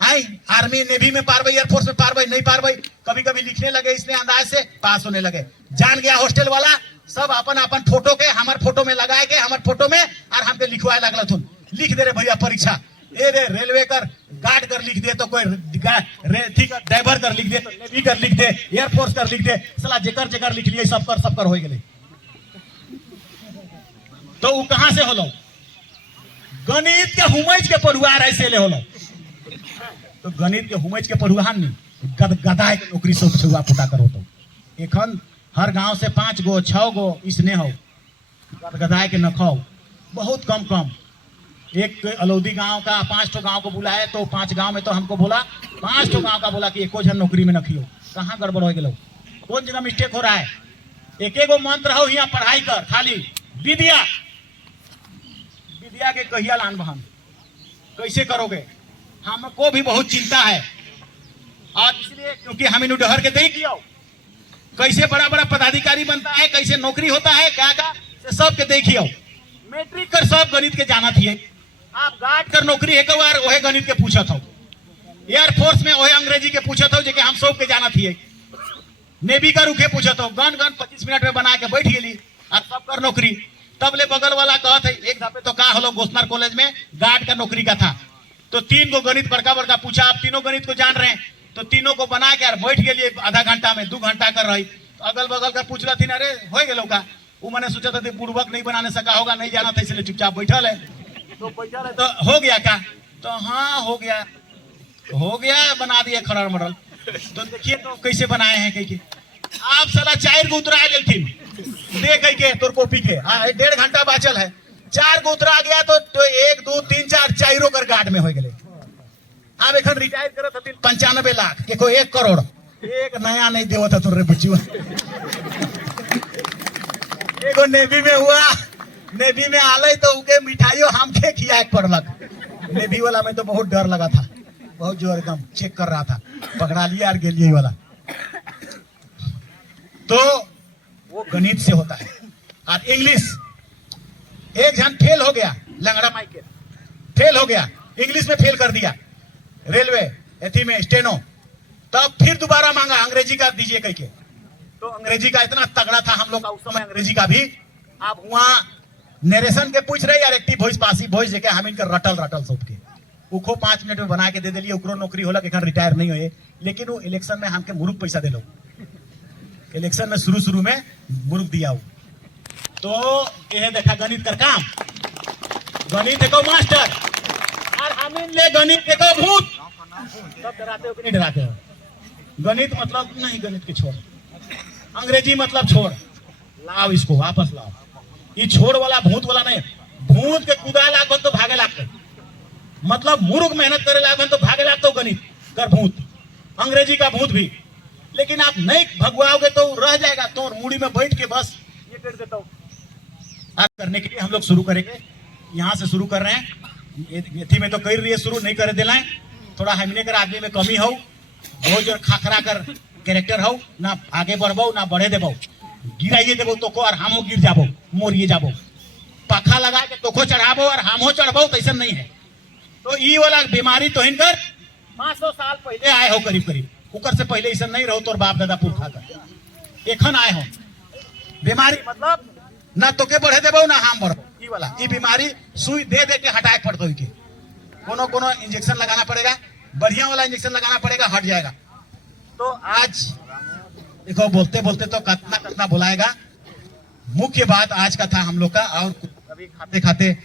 आई, आर्मी नेवी में पारबई, एयरफोर्स में पारबई नहीं पारबई, कभी कभी लिखने लगे, इसलिए अंदाज से पास होने लगे। जान गया हॉस्टल वाला सब अपन अपन फोटो के हमारे फोटो में लगाए के हमारे फोटो में और हमके लिखवाए लगल थुन, लिख दे रे भैया परीक्षा। ए रे रेलवे कर गार्ड कर लिख दे तो कोई ड्राइवर कर लिख दे तो नेवी कर लिख दे, एयरफोर्स कर लिख दे, सला जेकर जेकर लिख लिए सब कर हो गए। तो वो कहां से होलो? गणित के हुमैज के पढ़ुआर ऐसे ले होलो। तो गणित के हुमैज के पढ़ुआर नहीं गदाय के नौकरी सब छुआ फुटा कर होतो। एखन हर गांव से 5 गो 6 गो इसने हो गदाय के नखो बहुत कम कम। एक अलौदी गांव का 5 ठो गांव को बुलाए तो 5 गांव में तो हमको बोला 5 ठो गांव का बोला कि एको जन नौकरी में नखियो। कहाँ गड़बड़ हो गए? कौन जगह मिस्टेक हो रहा है? एक मंत्र हो यहाँ पढ़ाई कर, खाली विद्या विद्या के कहिया लान बहन कैसे करोगे? हमको भी बहुत चिंता है और इसलिए क्योंकि हम इन डहर के नहीं किया कैसे बड़ा बड़ा पदाधिकारी बनता है, कैसे नौकरी होता है, क्या क्या सब के देखियो। मैट्रिक कर सब गणित के जाना थी, आप गार्ड कर नौकरी है कबार वही गणित के पूछा था, एयरफोर्स में वही अंग्रेजी के पूछा था जो हम सब के जाना थी, नेवी का रुखे पूछा था, गन 25 मिनट में बना के बैठ गई और सब कर नौकरी। तब ले बगल वाला कहा था एक दफे तो कहा हलो गोस्तार कॉलेज में गार्ड का नौकरी का था, तो 3 को गणित बड़का बड़का पूछा, आप तीनों गणित को जान रहे हैं, तो तीनों को बना के बैठ गए आधा घंटा में 2 घंटा कर रही। तो अगल बगल का पूछ रहा थी, अरे हो गए का वो मैंने सोचा था पूर्वक नहीं बनाने सका होगा, नहीं जाना था इसलिए चुपचाप बैठल है। तो बैठल है तो हो गया क्या? तो हाँ हो गया बना दिया खरड़ मरल। तो देखिए तो कैसे बनाए हैं कहीं आप साला 4 को उतरा लेकिन दे कहीं के तोर कॉपी के 1.5 घंटा बाचल है, 4 को उतरा गया तो 1 2 3 4 4 कर गार्ड में हो गए। अब एक रिटायर करत हथिन 95 लाख के कोई 1 करोड़ एक नया नहीं देवत है तोरे बच्चुआ। एगो नेवी में हुआ, नेवी में आले तो उके मिठाइयों हमके खिया पड़लक। नेवी वाला में तो बहुत डर लगा था, बहुत जोर एकदम चेक कर रहा था, पकड़ा लिया और गेलिए वाला। तो वो गणित से होता है। और इंग्लिश एक जन फेल हो गया, लंगड़ा माइके फेल हो गया, इंग्लिश में फेल कर दिया रेलवे एथी में स्टेनो, तब फिर दोबारा मांगा अंग्रेजी का दीजिए कह के। तो अंग्रेजी का इतना तगड़ा था हम लोग का उस समय अंग्रेजी का भी। आप वहां नरेशन के पूछ रहे यार एक्टिव वॉइस पासिव वॉइस देखे हम इनका रटल सबके उखो 5 मिनट में बना के दे दिलिए, उकरो नौकरी होला के रिटायर नहीं हुए। लेकिन वो इलेक्शन में हमके मुरुक पैसा दे लो, इलेक्शन में शुरू में मुरुक दिया हो। तो यह देखा गणित का काम, गणित देखो मास्टर और हम ले गणित देखो भूत। सब डराते हो कि नहीं डराते हो? गणित मतलब नहीं, गणित के छोड़, अंग्रेजी मतलब छोड़, लाओ इसको वापस लाओ। ये छोड़ वाला भूत वाला नहीं, भूत के कूदा लाग तो भागे लागते, मतलब मूर्ख मेहनत करे लाग तो भागे लागते गणित कर भूत, अंग्रेजी का भूत भी। लेकिन आप नहीं भगवाओगे तो रह जाएगा, तो मूड़ी में बैठ के बस ये कर देता हूं। आज करने के लिए हम लोग शुरू करेंगे, यहाँ से शुरू कर रहे हैं, ये में तो कर रही है शुरू नहीं कर देना है। थोड़ा हमने कर आदमी में कमी हो, बहुत जोर खाखरा कर कैरेक्टर हो, ना आगे बढ़बो ना बढ़े देबो, गिराइए देबो तो को और हमो गिर जाबो, मोरिए जाबो, पखा लगा के तो को चढ़ाबो और हमो चढ़बो, तैसा नहीं है। तो ई वाला बीमारी तो इनकर 500 साल पहले आए हो करीब करीब, उकर से पहले ऐसा नहीं रहो, तोर बाप दादा पुरखा कर एखन आए हो बीमारी, मतलब ना तो के बढ़े देबो ना हम बढ़बो। ई वाला ई बीमारी सुई दे दे के हटाए पड़तो के, कोनो कोनो इंजेक्शन लगाना पड़ेगा, बढ़िया वाला इंजेक्शन लगाना पड़ेगा, हट जाएगा। तो आज देखो बोलते बोलते तो कितना कितना बुलाएगा। मुख्य बात आज का था हम लोग का, और कभी खाते खाते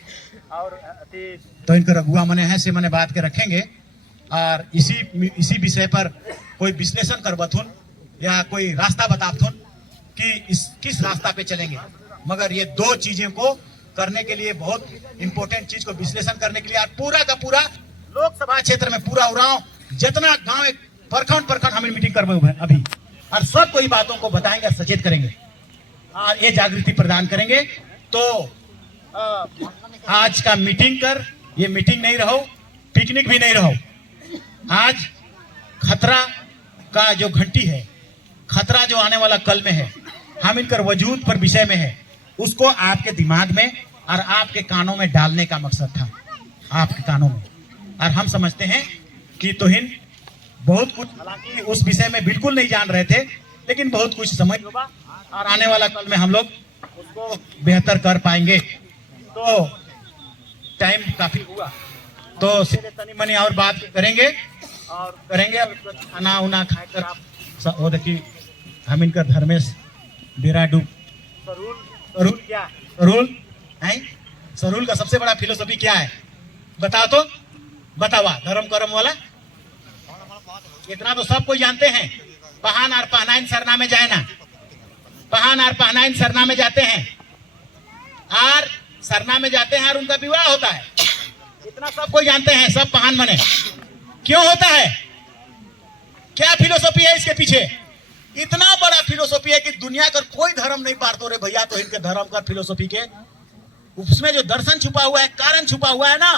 और तो इनका रघुआ मने है से मने बात के रखेंगे, और इसी विषय पर कोई विश्लेषण करबथुन या कोई रास्ता बताथुन कि किस रास्ता पे चलेंगे। मगर ये दो चीजें को करने के लिए, बहुत इंपॉर्टेंट चीज को विश्लेषण करने के लिए, और पूरा का पूरा लोकसभा क्षेत्र में पूरा उड़ाव जितना गांव प्रखंड हम मीटिंग करवाए अभी, और सब कोई बातों को बताएंगे, सचेत करेंगे और ये जागृति प्रदान करेंगे। तो आज का मीटिंग कर, ये मीटिंग नहीं रहो, पिकनिक भी नहीं रहो। आज खतरा का जो घंटी है, खतरा जो आने वाला कल में है, हम इनकर वजूद पर विषय में है, उसको आपके दिमाग में और आपके कानों में डालने का मकसद था, आपके कानों में। और हम समझते हैं कि तोहिन बहुत कुछ, हालांकि उस विषय में बिल्कुल नहीं जान रहे थे, लेकिन बहुत कुछ समझ होगा और आने वाला कल में हम लोग उसको बेहतर कर पाएंगे। तो टाइम काफी हुआ, तो सीधे तनी मनी और बात करेंगे खाना उना खाकर आप वो देखिए, हम इनका धर्मेश बेरा डूब सरूल क्या सरूल का सबसे बड़ा फिलोसफी क्या है बताओ तो, बतावा धर्म कर्म वाला। इतना तो सब कोई जानते हैं, पहान और पहनाइन सरना में जाए ना, पहान और पहनाइन सरना में जाते हैं और सरना में जाते हैं और उनका विवाह होता है। इतना सब कोई जानते हैं, सब पहान मने। क्यों होता है, क्या फिलोसफी है इसके पीछे? इतना बड़ा फिलोसफी है कि दुनिया का कोई धर्म नहीं पारतो रे भैया, तो इनके धर्म का फिलोसफी के उसमें जो दर्शन छुपा हुआ है, कारण छुपा हुआ है ना,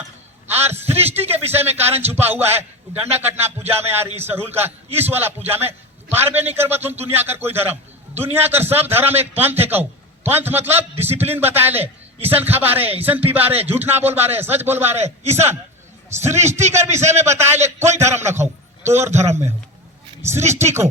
और सृष्टि के विषय में कारण छुपा हुआ है। डंडा कटना पूजा में और इस सरूल का इस वाला पूजा में पारबे नहीं कर तुम दुनिया का कोई धर्म। दुनिया का सब धर्म एक पंथ है, कहू पंथ मतलब डिसिप्लिन बताए ले, ईसन खबा रहे, ईसन पीबा रहे, झूठ ना बोलबा रहे, सच बोलबा रहे, ईसन सृष्टि के विषय में बताए ले, कोई धर्म न खाओ तो और धर्म में हो। सृष्टि को,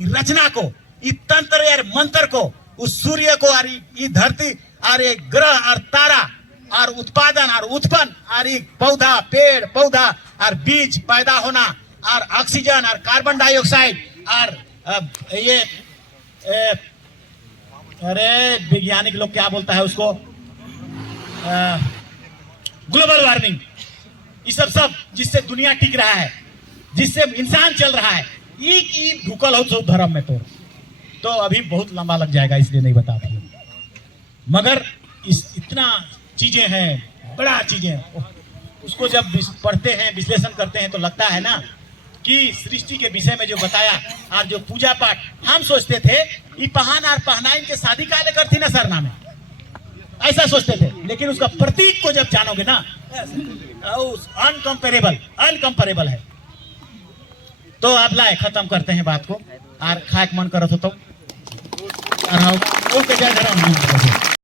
रचना को, इस तंत्र और मंत्र को, उस सूर्य को और ये धरती और ये ग्रह और तारा और उत्पादन और उत्पन्न और ये पौधा, पेड़ पौधा और बीज पैदा होना और ऑक्सीजन और कार्बन डाइऑक्साइड और ये अरे वैज्ञानिक लोग क्या बोलता है उसको, ग्लोबल वार्मिंग, ये सब जिससे दुनिया टिक रहा है, जिससे इंसान चल रहा है, ये ढुकल हो सब धर्म में। तो अभी बहुत लंबा लग जाएगा, इसलिए नहीं बता पाऊंगा। मगर इतना चीजें हैं, बड़ा चीजें, उसको जब पढ़ते हैं, विश्लेषण करते हैं, तो लगता है ना कि सृष्टि के विषय में जो बताया और जो पूजा पाठ हम सोचते थे ये पहान और पहनाइन के शादी का लेकर थी ना सरना में, ऐसा सोचते थे। लेकिन उसका प्रतीक को जब जानोगे ना, अनकंपेरेबल है। तो आप लाए खत्म करते हैं बात को, और खाक मन करत हो तो जय धर्म।